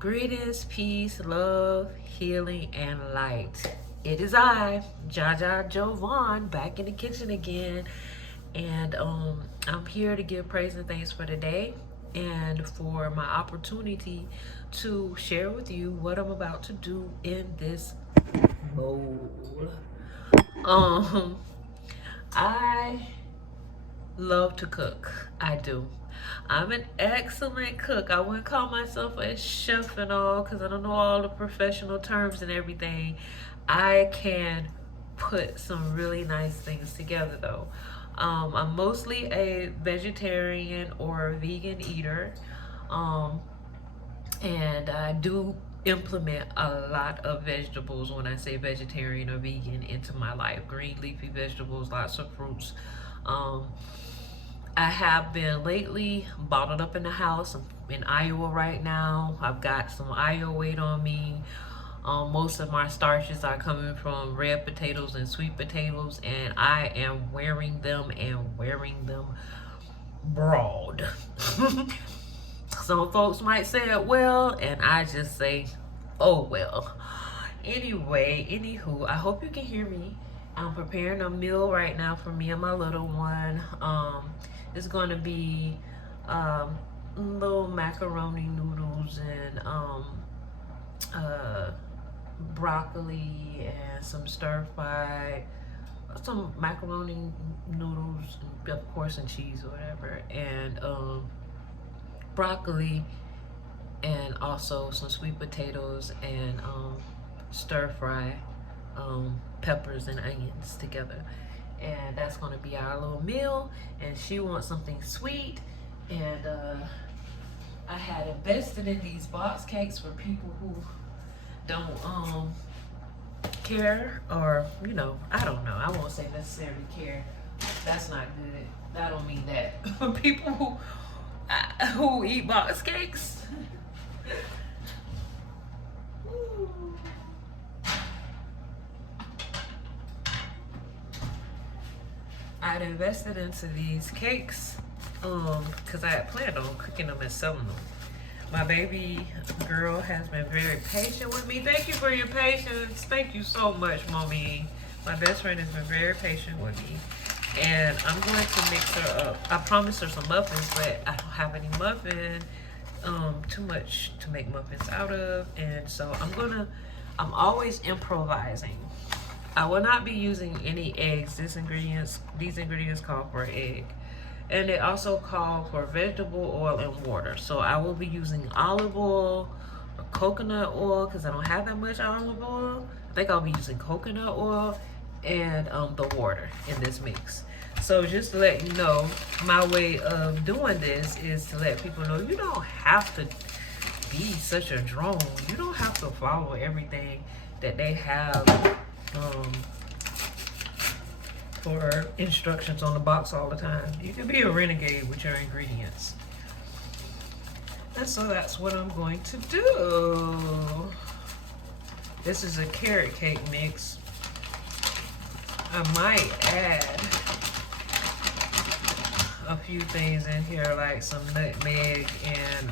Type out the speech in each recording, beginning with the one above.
Greetings, peace, love, healing, and light. It is I, Jahjahjovon, back in the kitchen again. And I'm here to give praise and thanks for today and for my opportunity to share with you what I'm about to do in this bowl. Um, I love to cook. I do. I'm an excellent cook. I wouldn't call myself a chef and all because I don't know all the professional terms and everything. I can put some really nice things together though. I'm mostly a vegetarian or vegan eater. Um, and I do implement a lot of vegetables when I say vegetarian or vegan into my life. Green leafy vegetables, lots of fruits. Um, I have been lately bottled up in the house. I'm in Iowa right now. I've got some Iowa weight on me. Most of my starches are coming from red potatoes and sweet potatoes, and I am wearing them broad. Some folks might say it well, and I just say, oh well. Anyway, anywho, I hope you can hear me. I'm preparing a meal right now for me and my little one. It's going to be little macaroni noodles and broccoli and some stir fried, some macaroni noodles, of course, and cheese or whatever, and broccoli, and also some sweet potatoes and stir fry peppers and onions together. And that's going to be our little meal. And she wants something sweet. And I had invested in these box cakes for people who don't care, or I don't know. I won't say necessarily care. That's not good. I don't mean that. People who eat box cakes. I'd invested into these cakes because I had planned on cooking them and selling them. My baby girl has been very patient with me. Thank you for your patience. Thank you so much, Mommy. My best friend has been very patient with me. And I'm going to mix her up. I promised her some muffins, but I don't have any muffin, too much to make muffins out of. And so I'm always improvising. I will not be using any eggs. These ingredients call for an egg. And they also call for vegetable oil and water. So I will be using olive oil or coconut oil because I don't have that much olive oil. I think I'll be using coconut oil and the water in this mix. So just to let you know, my way of doing this is to let people know you don't have to be such a drone. You don't have to follow everything that they have for instructions on the box all the time. You can be a renegade with your ingredients. And so that's what I'm going to do. This is a carrot cake mix. I might add a few things in here like some nutmeg and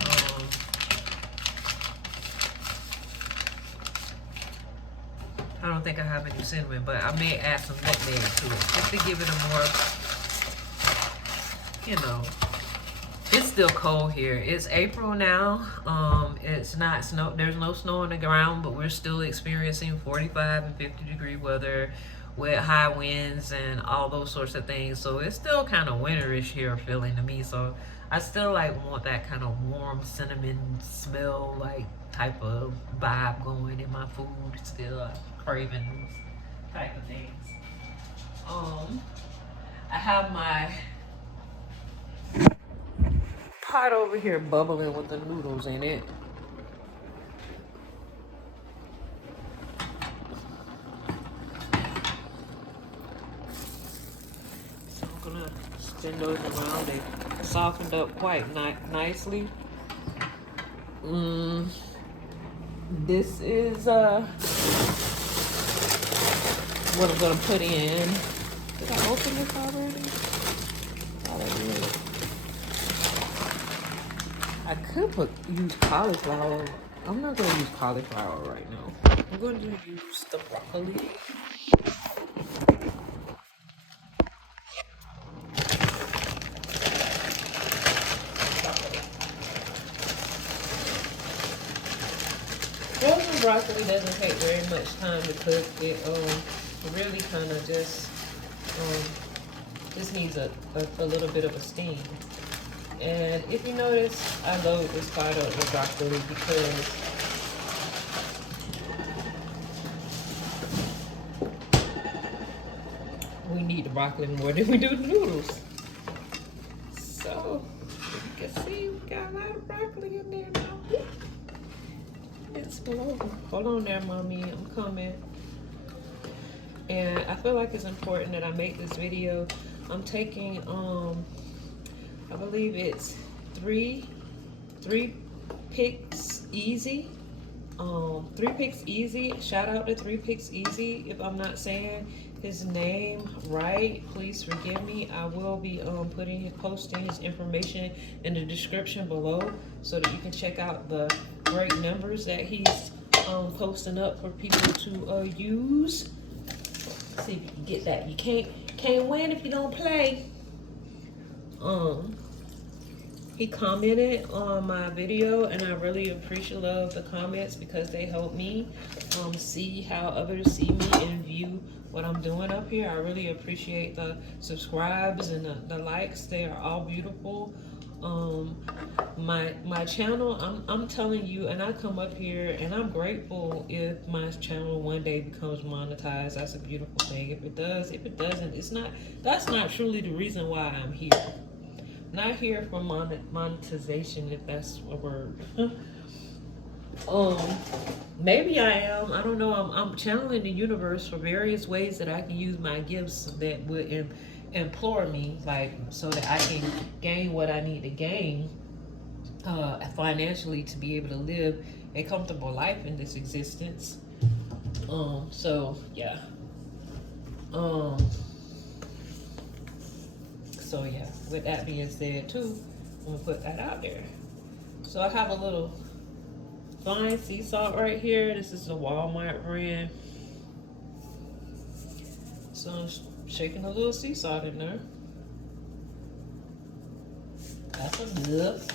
I don't think I have any cinnamon, but I may add some nutmeg to it just to give it a more, it's still cold here. It's April now. It's not snow. There's no snow on the ground, but we're still experiencing 45 and 50 degree weather with high winds and all those sorts of things. So it's still kind of winterish here feeling to me. So I still want that kind of warm cinnamon smell, type of vibe going in my food still. Craving those type of things. I have my pot over here bubbling with the noodles in it. So I'm gonna spin those around. They softened up quite nicely. This is what I'm gonna put in. Did I open this already? Oh, I did. I could use cauliflower I'm not gonna use cauliflower right now. I'm going to use the broccoli. Frozen broccoli doesn't take very much time to cook. It really kind of just needs a little bit of a steam. And if you notice, I load this part up with broccoli because we need the broccoli more than we do the noodles. So you can see we got a lot of broccoli in there now. It's below. Hold on there, mommy. I'm coming. And I feel like it's important that I make this video. I'm taking I believe it's three Picks Easy. 3 Picks Easy. Shout out to 3 Picks Easy. If I'm not saying his name right, please forgive me. I will be posting his information in the description below so that you can check out the great numbers that he's posting up for people to use. See if you can get that. You can't win if you don't play. He commented on my video, and I really appreciate the comments because they help me see how others see me and view what I'm doing up here. I really appreciate the subscribes and the likes. They are all beautiful. My channel, I'm telling you, and I come up here and I'm grateful if my channel one day becomes monetized. That's a beautiful thing. If it does, if it doesn't, that's not truly the reason why I'm here. Not here for monetization, if that's a word. Maybe I am. I don't know. I'm channeling the universe for various ways that I can use my gifts that would implore me, like so that I can gain what I need to gain financially to be able to live a comfortable life in this existence. So yeah. So yeah, with that being said too, I'm gonna put that out there. So I have a little fine sea salt right here. This is the Walmart brand. So I'm shaking a little sea salt in there. That's enough.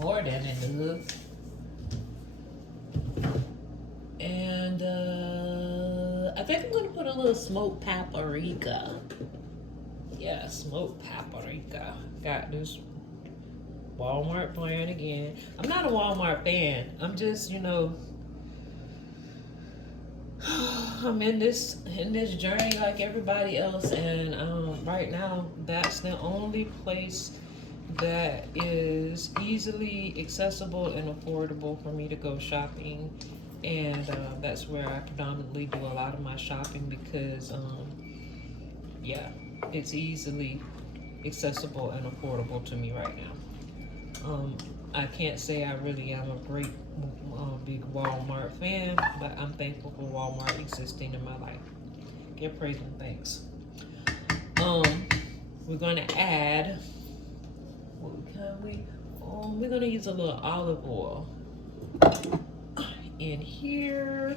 More than enough. And I think I'm gonna put a little smoked paprika. Yeah, smoked paprika. Got this Walmart brand again. I'm not a Walmart fan. I'm just, I'm in this journey like everybody else, and right now that's the only place that is easily accessible and affordable for me to go shopping, and that's where I predominantly do a lot of my shopping because yeah, it's easily accessible and affordable to me right now. I can't say I really am a great big Walmart fan, but I'm thankful for Walmart existing in my life. Give praise and thanks. We're gonna add, we're gonna use a little olive oil in here.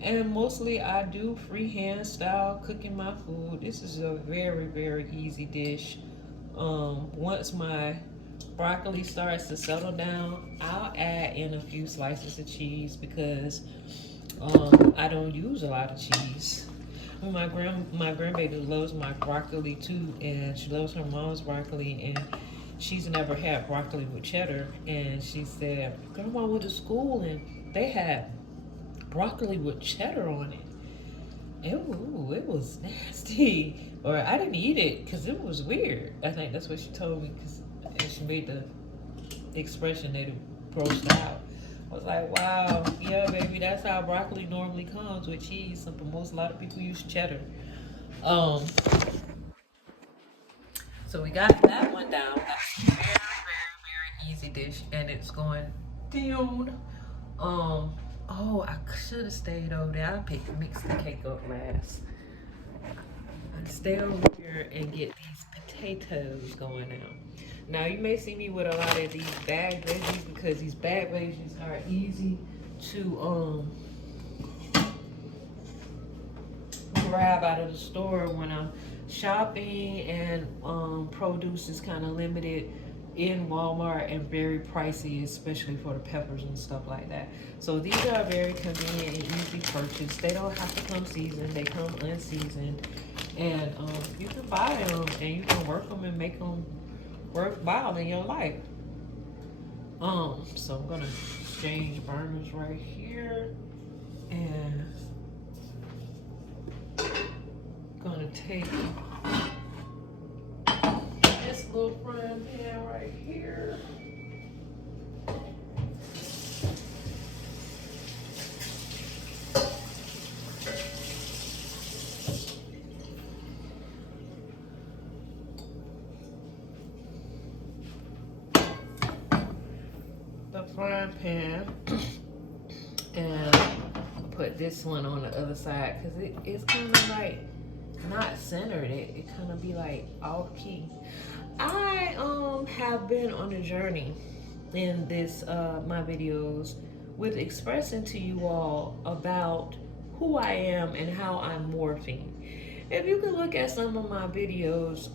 And mostly I do freehand style cooking my food. This is a very, very easy dish. Once my broccoli starts to settle down, I'll add in a few slices of cheese because I don't use a lot of cheese. My grandbaby loves my broccoli too, and she loves her mom's broccoli, and she's never had broccoli with cheddar. And she said, Grandma went to school and they had broccoli with cheddar on it. It was nasty. Or I didn't eat it because it was weird. I think that's what she told me, and she made the expression that it grossed out. I was like, wow, yeah, baby, that's how broccoli normally comes with cheese. A lot of people use cheddar. So we got that one down. That's a very, very, very easy dish, and it's going down. Oh, I should have stayed over there. I mixed the cake up last. I'd stay over here and get these potatoes going out. Now you may see me with a lot of these bag veggies because these bag veggies are easy to grab out of the store when I'm shopping, and produce is kind of limited in Walmart and very pricey, especially for the peppers and stuff like that. So these are very convenient and easy purchase. They don't have to come seasoned, they come unseasoned, and you can buy them and you can work them and make them worthwhile in your life. So I'm gonna exchange burners right here, and gonna take this little frying pan right here. The frying pan, and put this one on the other side because it's kind of like not centered. It kind of be like off key. I have been on a journey in this my videos with expressing to you all about who I am and how I'm morphing. If you can look at some of my videos,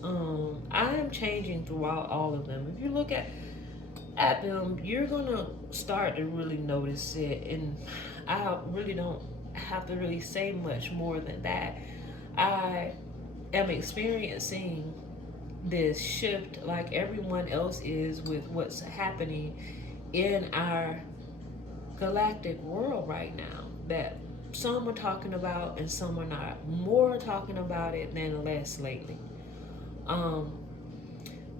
I am changing throughout all of them. If you look at them, you're gonna start to really notice it, and I really don't have to really say much more than that. I am experiencing this shift like everyone else is with what's happening in our galactic world right now, that some are talking about and some are not. More talking about it than less lately. We're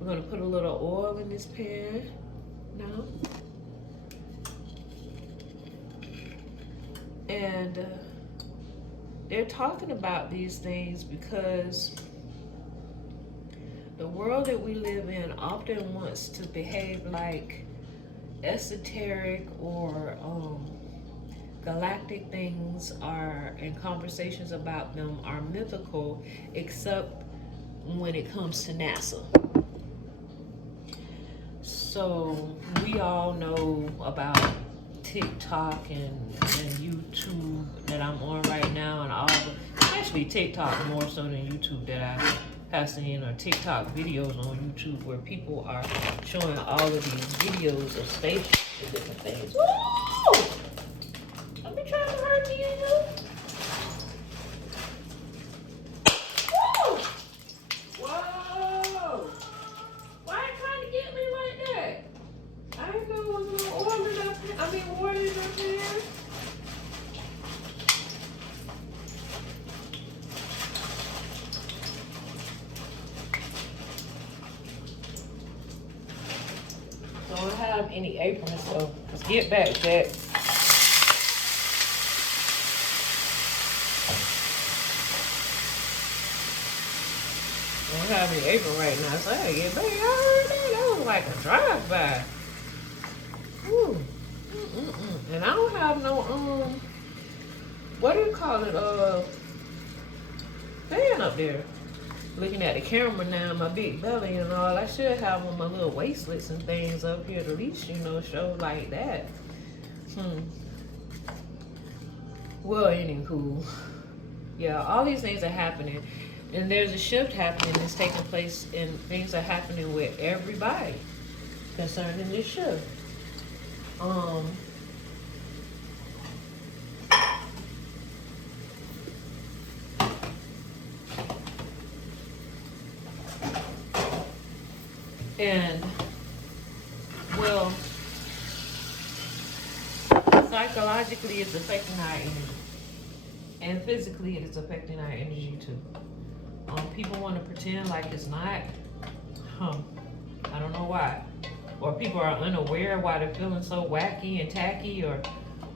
gonna put a little oil in this pan now, and they're talking about these things because the world that we live in often wants to behave like esoteric or galactic things are, and conversations about them are mythical, except when it comes to NASA. So we all know about TikTok and YouTube that I'm on right now, and all the, especially TikTok more so than YouTube, that I have seen, or TikTok videos on YouTube where people are showing all of these videos of spaceships and different things. Woo! Don't be trying to hurt me, you know? Woo! Whoa! Why are you trying to get me like that? I didn't know it was no oil in up here. I mean, water in up here. Don't have any aprons, so let's get back, Jack. Don't have any apron right now, so I gotta get back. I heard that. That was like a drive-by. And I don't have no what do you call it, fan up there. Looking at the camera now, my big belly and all, I should have on my little waistlets and things up here to at least, you know, show like that. Well, anywho, yeah, all these things are happening, and there's a shift happening that's taking place, and things are happening with everybody concerning this shift. And, well, psychologically it's affecting our energy. And physically it is affecting our energy too. People want to pretend like it's not. I don't know why. Or people are unaware why they're feeling so wacky and tacky or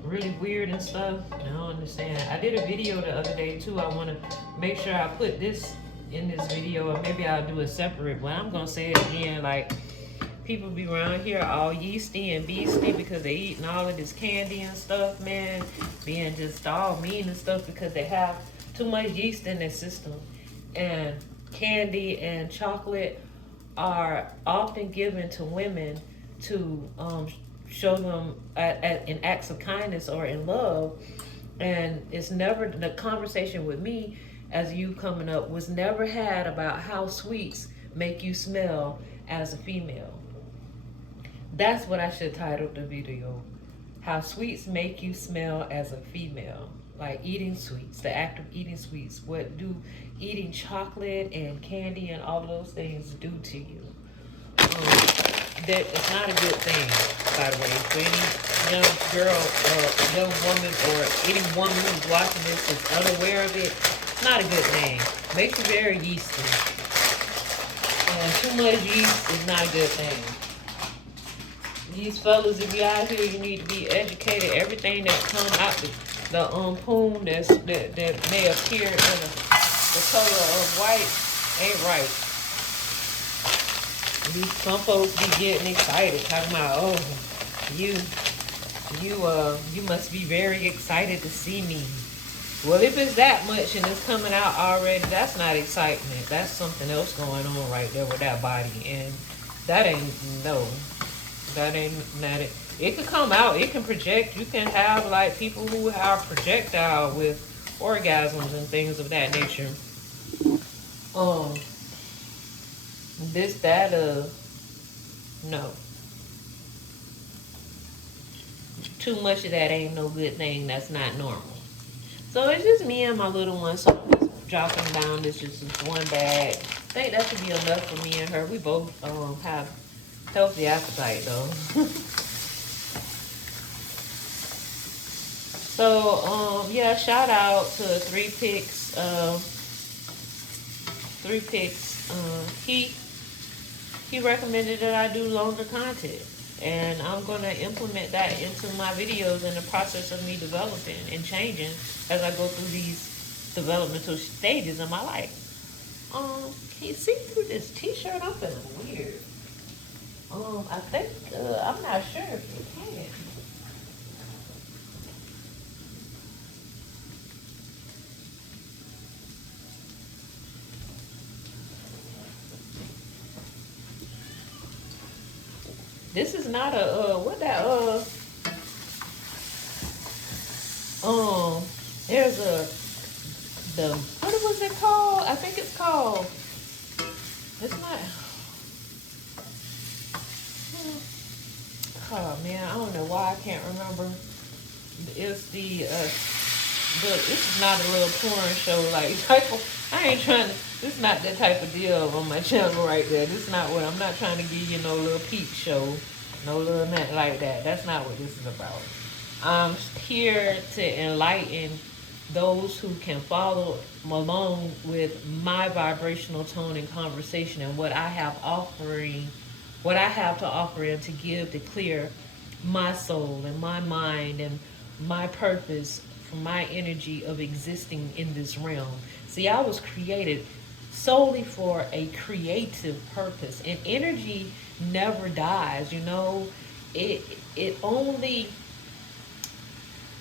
really weird and stuff. I don't understand. I did a video the other day too. I want to make sure I put this in this video, or maybe I'll do a separate, but I'm gonna say it again. Like, people be around here all yeasty and beasty because they eating all of this candy and stuff, man, being just all mean and stuff because they have too much yeast in their system. And candy and chocolate are often given to women to show them in acts of kindness or in love. And it's never, the conversation with me as you coming up was never had about how sweets make you smell as a female. That's what I should title the video. How sweets make you smell as a female. Like eating sweets, the act of eating sweets. What do eating chocolate and candy and all of those things do to you? That it's not a good thing, by the way. For any young girl or young woman or any woman who's watching this is unaware of it, it's not a good thing. Makes you very yeasty. And too much yeast is not a good thing. These fellas, if you out here, you need to be educated. Everything that come out the poon that may appear in the color of white ain't right. Some folks be getting excited, talking about, oh, you must be very excited to see me. Well, if it's that much and it's coming out already, that's not excitement. That's something else going on right there with that body, and that ain't that ain't it. It could come out. It can project. You can have like people who have projectile with orgasms and things of that nature. This, that, no. Too much of that ain't no good thing. That's not normal. So it's just me and my little one. So I'm just dropping down. This just one bag. I think that should be enough for me and her. We both have healthy appetite though. So yeah, shout out to Three Picks. He recommended that I do longer content, and I'm gonna implement that into my videos in the process of me developing and changing as I go through these developmental stages in my life. Can you see through this t-shirt? I'm feeling weird. I think I'm not sure if you can. This is not a what that there's the what was it called? I think it's called. It's not. Oh man, I don't know why I can't remember. It's the this is not a little porn show like type of. I ain't trying to. This is not that type of deal on my channel right there. This is not what I'm not trying to give you no little peep show, no little nothing like that. That's not what this is about. I'm here to enlighten those who can follow along with my vibrational tone and conversation and what I have offering, what I have to offer and to give to clear my soul and my mind and my purpose for my energy of existing in this realm. See, I was created solely for a creative purpose, and energy never dies. You know, it only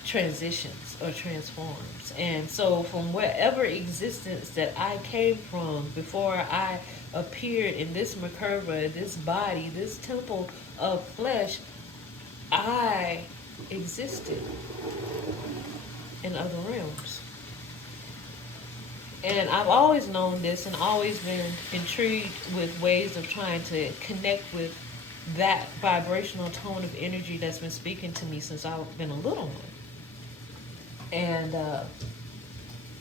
transitions or transforms. And so from whatever existence that I came from before I appeared in this Merkaba, this body, this temple of flesh, I existed in other realms. And I've always known this and always been intrigued with ways of trying to connect with that vibrational tone of energy that's been speaking to me since I've been a little one. And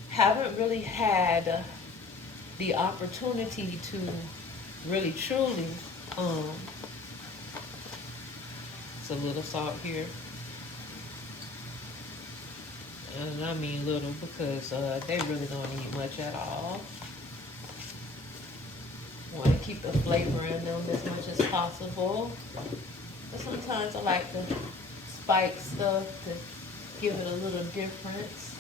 haven't really had the opportunity to really truly, it's a little salt here. And I mean little because they really don't eat much at all. Want to keep the flavor in them as much as possible. But sometimes I like to spike stuff to give it a little difference.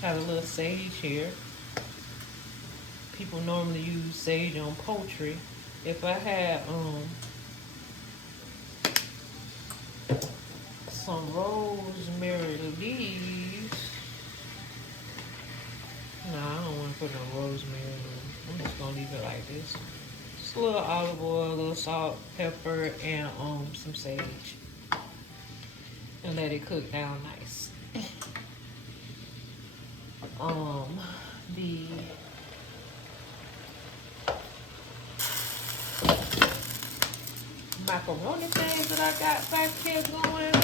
Have a little sage here. People normally use sage on poultry. If I had some rosemary leaves, No, I don't want to put no rosemary in it. I'm just gonna leave it like this. Just a little olive oil, a little salt, pepper, and some sage. And let it cook down nice. The macaroni things that I got back here going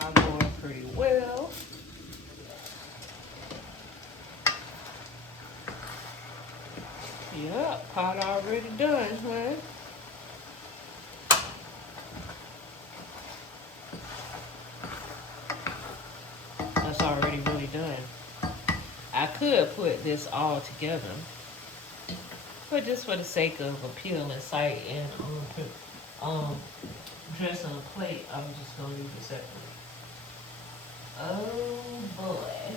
are going pretty well. Yep, pot already done, huh? That's already really done. I could put this all together, but just for the sake of appeal and sight and dress on a plate, I'm just gonna leave it separate. Oh boy.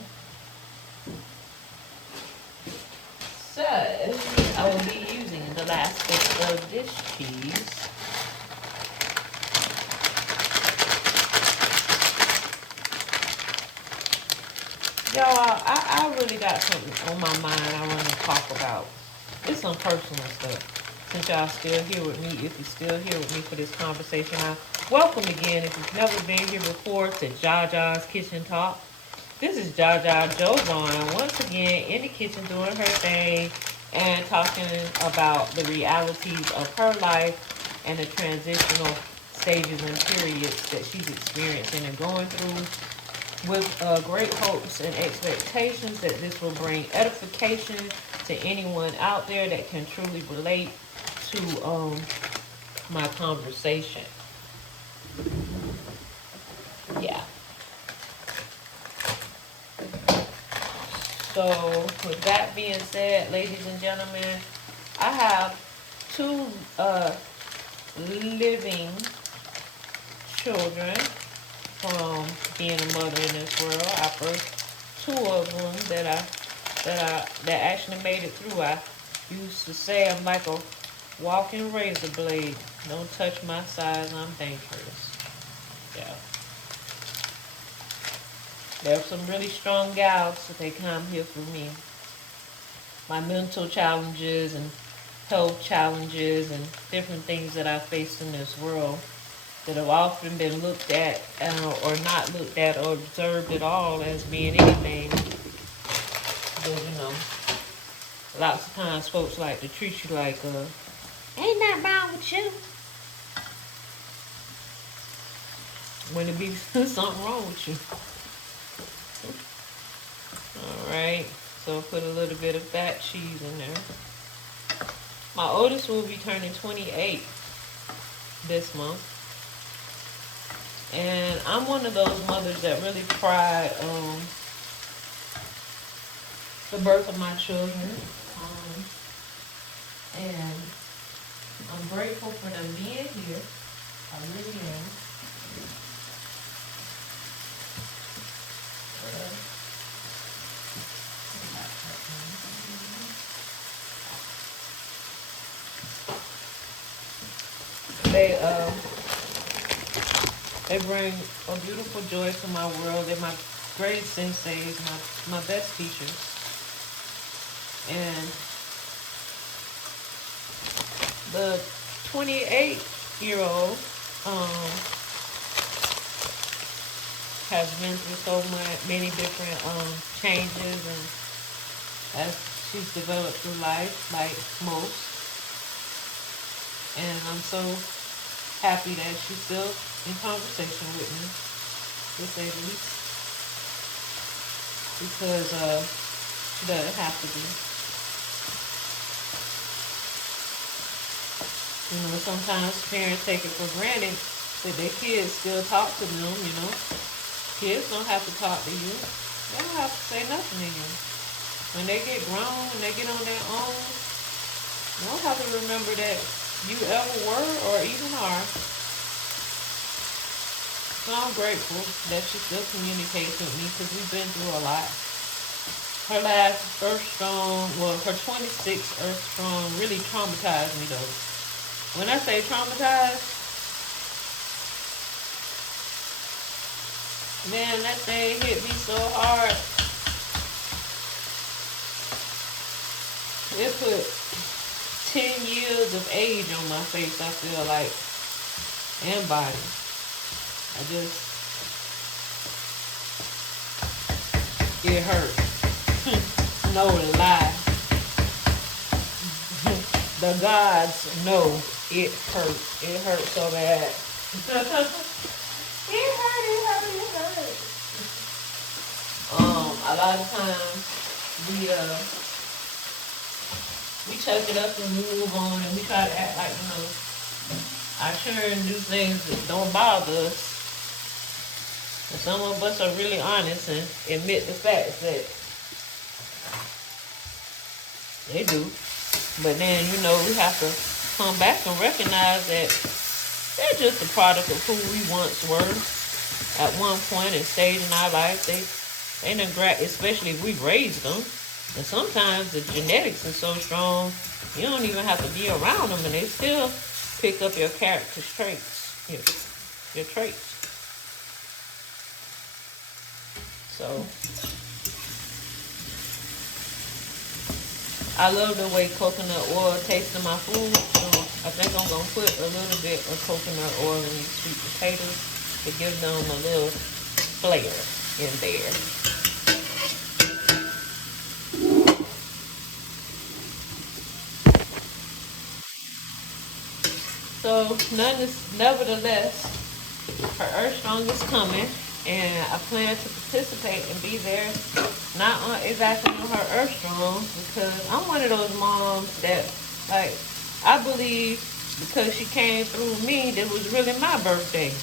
So I will be using the last bit of this cheese. Y'all, I really got something on my mind I want to talk about. It's some personal stuff. Since y'all still here with me, if you're still here with me for this conversation, welcome again. If you've never been here before to Jahjah's Kitchen Talk, this is Jahjahjovon once again in the kitchen doing her thing and talking about the realities of her life and the transitional stages and periods that she's experiencing and going through, with great hopes and expectations that this will bring edification to anyone out there that can truly relate to my conversation. Yeah. So with that being said, ladies and gentlemen, I have two living children from being a mother in this world. I first two of them that actually made it through. I used to say I'm like a walking razor blade. Don't touch my size, I'm dangerous. Yeah. There are some really strong gals that they come here for me. My mental challenges and health challenges and different things that I face in this world that have often been looked at or not looked at or observed at all as being anything. But lots of times folks like to treat you like, ain't nothing wrong with you. When it be something wrong with you. Alright, so put a little bit of fat cheese in there. My oldest will be turning 28 this month. And I'm one of those mothers that really pride the birth of my children. And I'm grateful for them being here. I really am. They bring a beautiful joy to my world. They're my greatest senseis, my best teachers. And the 28-year-old has been through so many different changes, and as she's developed through life, like most. And I'm so happy that she's still in conversation with me, to say the least, because she doesn't have to be. Sometimes parents take it for granted that their kids still talk to them. Kids don't have to talk to you. They don't have to say nothing to you. When they get grown, when they get on their own, you don't have to remember that you ever were or even are. So I'm grateful that she still communicates with me, because we've been through a lot. Her last Earth Strong, her 26th Earth Strong really traumatized me though. When I say traumatized, man, that thing hit me so hard. It put 10 years of age on my face, I feel like, and body. I just, it hurt. No lie. The gods know it hurt. It hurt so bad. It hurt. A lot of times we chuck it up and move on, and we try to act like, our children do things that don't bother us. And some of us are really honest and admit the fact that they do. But then, we have to come back and recognize that they're just a product of who we once were at one point and stage in our life. They done especially if we raised them. And sometimes the genetics are so strong, you don't even have to be around them, and they still pick up your character traits, your traits. So, I love the way coconut oil tastes in my food, so I think I'm going to put a little bit of coconut oil in these sweet potatoes to give them a little flair in there. So, nevertheless, her Earth Strong is coming, and I plan to participate and be there, not exactly on her Earth Strong, because I'm one of those moms that, I believe because she came through me, that was really my birthday.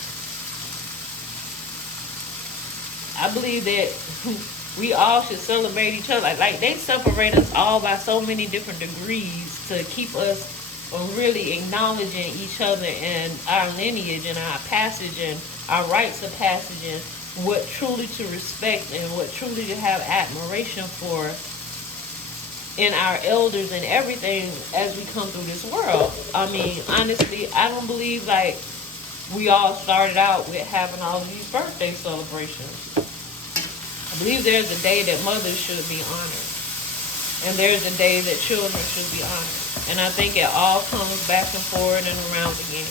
I believe that we all should celebrate each other. Like they separate us all by so many different degrees to keep us from really acknowledging each other and our lineage and our passage and our rites of passage and what truly to respect and what truly to have admiration for in our elders and everything as we come through this world. I mean, honestly, I don't believe we all started out with having all of these birthday celebrations. I believe there's a day that mothers should be honored. And there's a day that children should be honored. And I think it all comes back and forward and around again.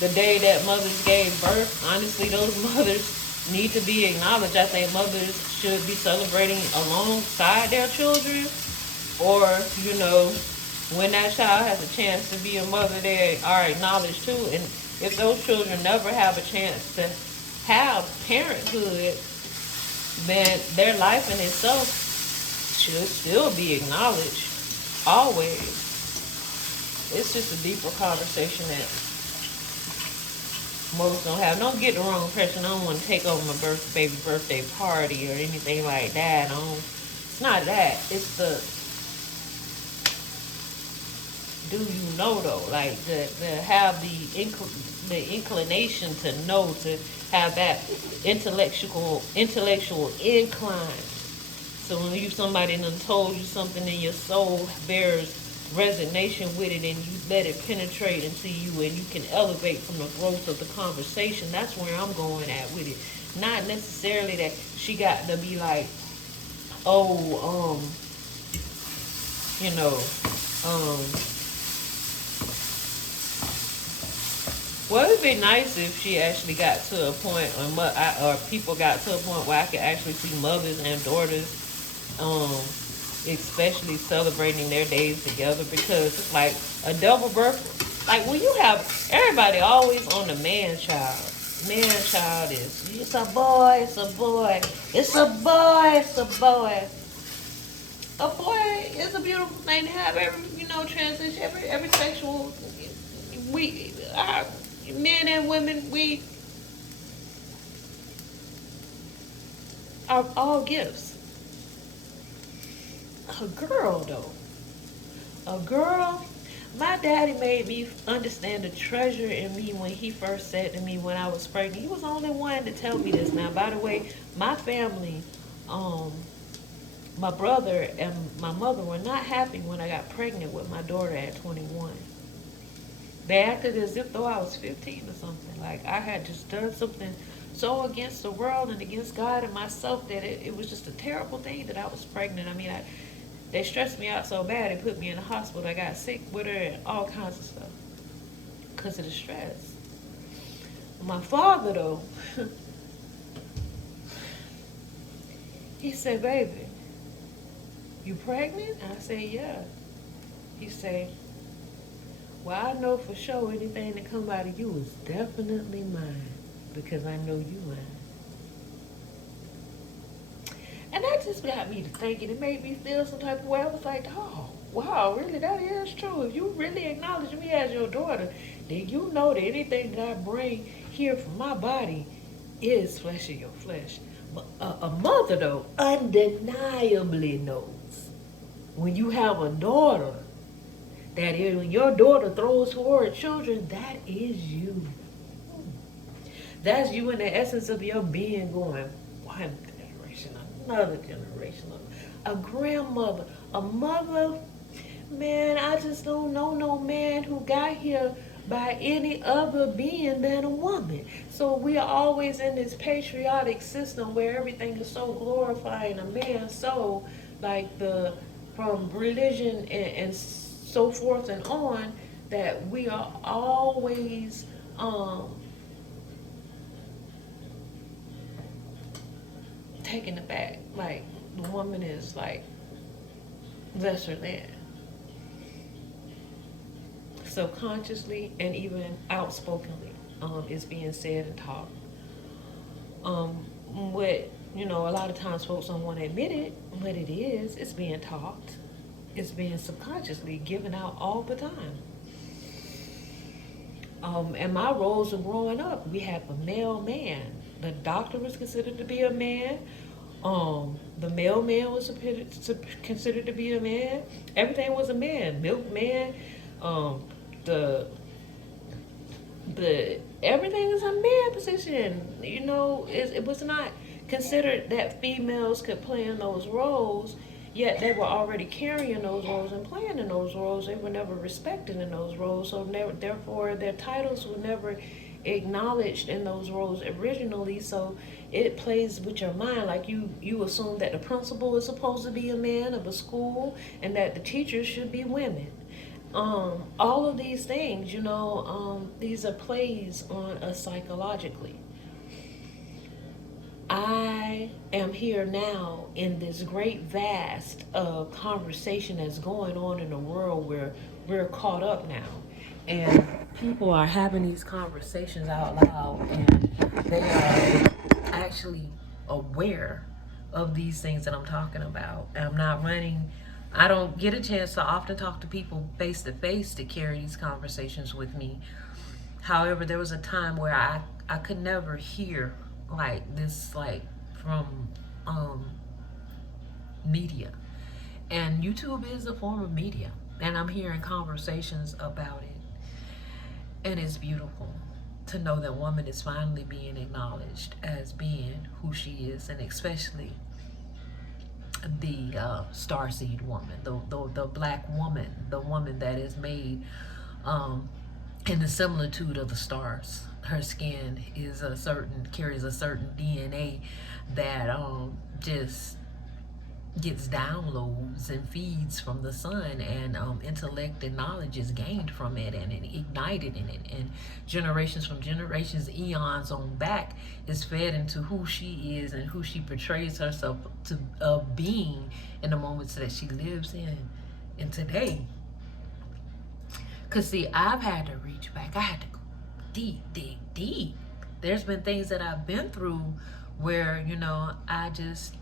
The day that mothers gave birth, honestly, those mothers need to be acknowledged. I think mothers should be celebrating alongside their children. Or, when that child has a chance to be a mother, they are acknowledged too. And if those children never have a chance to have parenthood, then their life in itself should still be acknowledged. Always. It's just a deeper conversation that most don't have. Don't get the wrong impression. I don't want to take over my baby birthday party or anything like that. It's not that. It's the do you know though? Like to have the inclination to know, to have that intellectual incline. So when somebody done told you something and your soul bears resignation with it and you let it penetrate into you and you can elevate from the growth of the conversation, that's where I'm going at with it. Not necessarily that she got to be like, well, it'd be nice if she actually got to a point, or people got to a point where I could actually see mothers and daughters, especially celebrating their days together, because it's like a double birth. Like when you have everybody always on the man child. Man child it's a boy, it's a boy, it's a boy, it's a boy. A boy is a beautiful thing to have. Every transition, every sexual, our men and women, we are all gifts. A girl though, my daddy made me understand the treasure in me when he first said to me when I was pregnant. He was the only one to tell me this. Now, by the way, my family, my brother and my mother were not happy when I got pregnant with my daughter at 21. They acted as if though I was 15 or something. Like I had just done something so against the world and against God and myself that it was just a terrible thing that I was pregnant. I mean, They stressed me out so bad, they put me in the hospital. I got sick with her and all kinds of stuff because of the stress. My father, though, he said, baby, you pregnant? I said, yeah. He said, well, I know for sure anything that come out of you is definitely mine because I know you mine. And that just got me to thinking. It made me feel some type of way. I was like, oh, wow, really, that is true. If you really acknowledge me as your daughter, then you know that anything that I bring here from my body is flesh of your flesh. But a mother, though, undeniably knows. When you have a daughter, that is, when your daughter throws for her children, that is you. That's you in the essence of your being going, one generation, another generation, a grandmother, a mother. Man, I just don't know no man who got here by any other being than a woman. So we are always in this patriotic system where everything is so glorifying a man's soul, like the from religion and so forth and on, that we are always taken aback. Like the woman is like lesser than. Subconsciously and even outspokenly is being said and taught. What, you know, a lot of times folks don't want to admit it, but it is. It's being taught. It's being subconsciously given out all the time. And my roles of growing up, we had a male man. The doctor was considered to be a man. The mailman was considered to be a man. Everything was a man. Milkman. The everything is a man position. You know, it was not considered that females could play in those roles. Yet they were already carrying those roles and playing in those roles. They were never respected in those roles. So therefore, their titles were never acknowledged in those roles originally. So it plays with your mind. Like you assume that the principal is supposed to be a man of a school and that the teachers should be women. All of these things, you know, these are plays on us psychologically. I am here now in this great vast conversation that's going on in the world where we're caught up now. And people are having these conversations out loud and they are actually aware of these things that I'm talking about. I don't get a chance to often talk to people face to face to carry these conversations with me. However, there was a time where I could never hear like this, like from media. And YouTube is a form of media. And I'm hearing conversations about it. And it's beautiful to know that woman is finally being acknowledged as being who she is, and especially the starseed woman, the black woman, the woman that is made in the similitude of the stars. Her skin is carries a certain DNA that just gets downloads and feeds from the sun, and intellect and knowledge is gained from it and ignited in it, and generations from generations, eons on back, is fed into who she is and who she portrays herself to being in the moments that she lives in today. Because see, I've had to reach back. I had to go deep. There's been things that I've been through where, you know, I just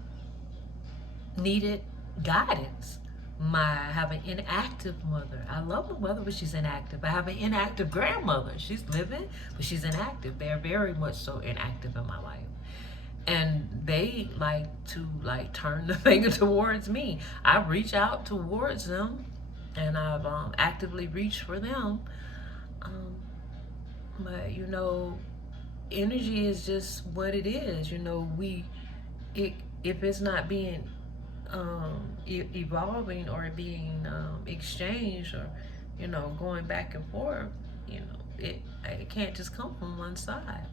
needed guidance. I have an inactive mother. I love my mother, but she's inactive. I have an inactive grandmother. She's living, but she's inactive. They're very much so inactive in my life. And they like to turn the finger towards me. I reach out towards them, and I've actively reached for them. But you know, energy is just what it is. You know, if it's not being evolving or being exchanged, or you know, going back and forth, you know, it can't just come from one side.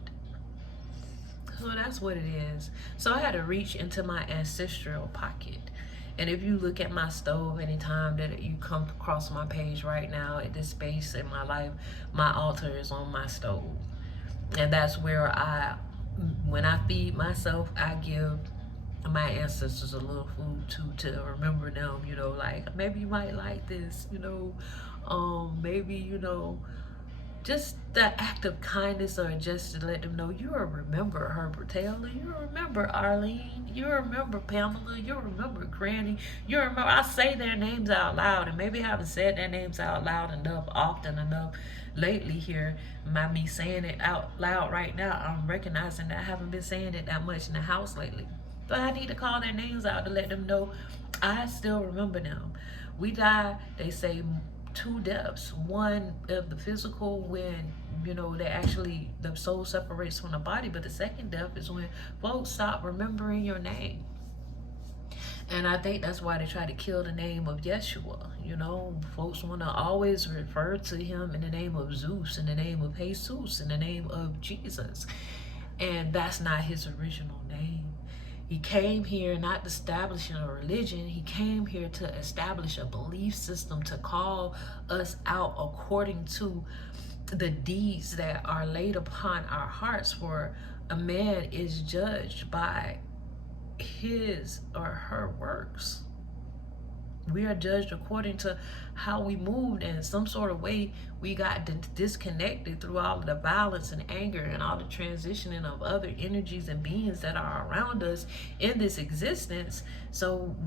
So that's what it is. So I had to reach into my ancestral pocket And if you look at my stove anytime that you come across my page right now, at this space in my life, my altar is on my stove. And that's where when I feed myself, I give my ancestors a little food too, to remember them, like maybe you might like this, maybe, just that act of kindness, or just to let them know you remember Herbert Taylor, you remember Arlene, you remember Pamela, you remember Granny, you remember. I say their names out loud, and maybe I haven't said their names out loud enough, often enough lately here. By me saying it out loud right now, I'm recognizing that I haven't been saying it that much in the house lately. But I need to call their names out to let them know I still remember them. We die, they say, two deaths. One of the physical, when they actually, the soul separates from the body, but the second death is when folks stop remembering your name. And I think that's why they try to kill the name of Yeshua. Folks want to always refer to him in the name of Zeus, in the name of Jesus, in the name of Jesus. And that's not his original name. He came here not to establish a religion. He came here to establish a belief system, to call us out according to the deeds that are laid upon our hearts. For a man is judged by his or her works. We are judged according to how we moved, and in some sort of way we got disconnected through all of the violence and anger and all the transitioning of other energies and beings that are around us in this existence. So